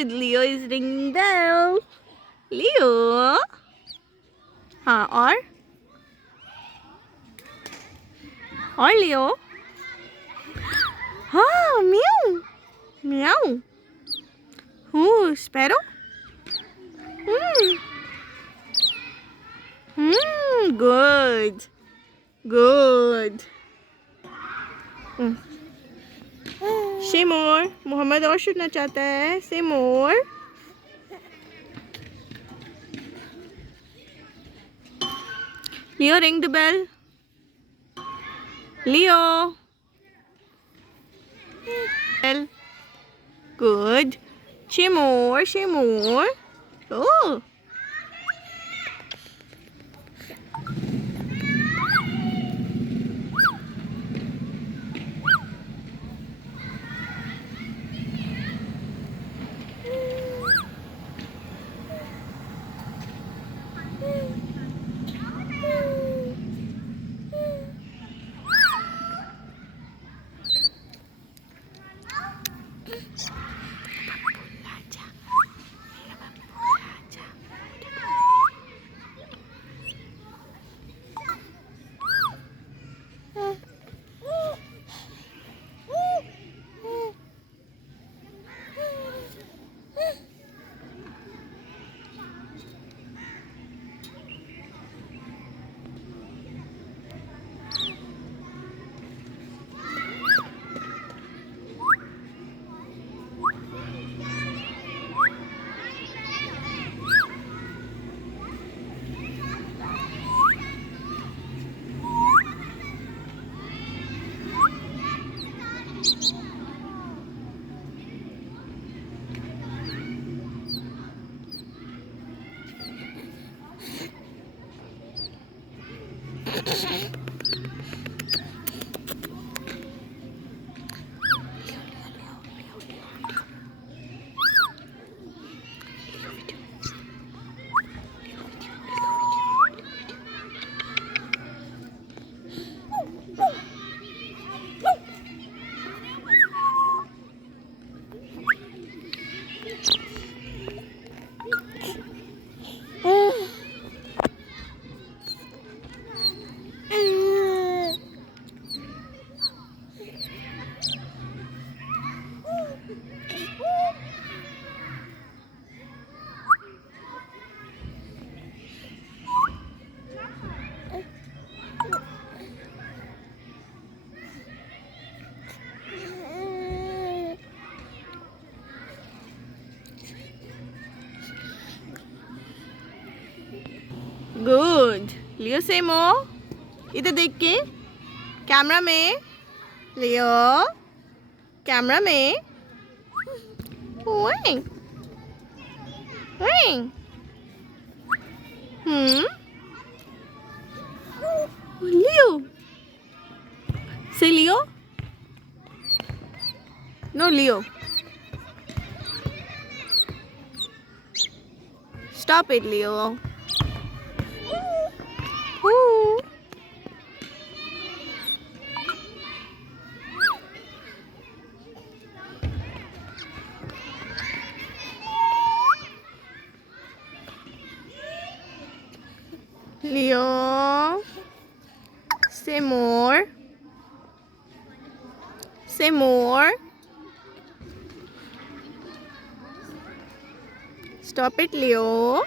Good. Leo is ringing bell. Leo. हाँ और लियो. हाँ म्याऊ म्याऊ. Sparrow. Good. Good. Say more. Mohammad और सुनना चाहता है. Say more. Leo, ring the bell. Leo. Bell. Good. Say more. Say more. Oh. Good. Leo, say more. इधर देख के. कैमरा में. Leo. कैमरा में. Wing. Wing. Leo. Say Leo. No, Leo. Stop it, Leo. Ooh. Leo, say more. Say more. Stop it, Leo.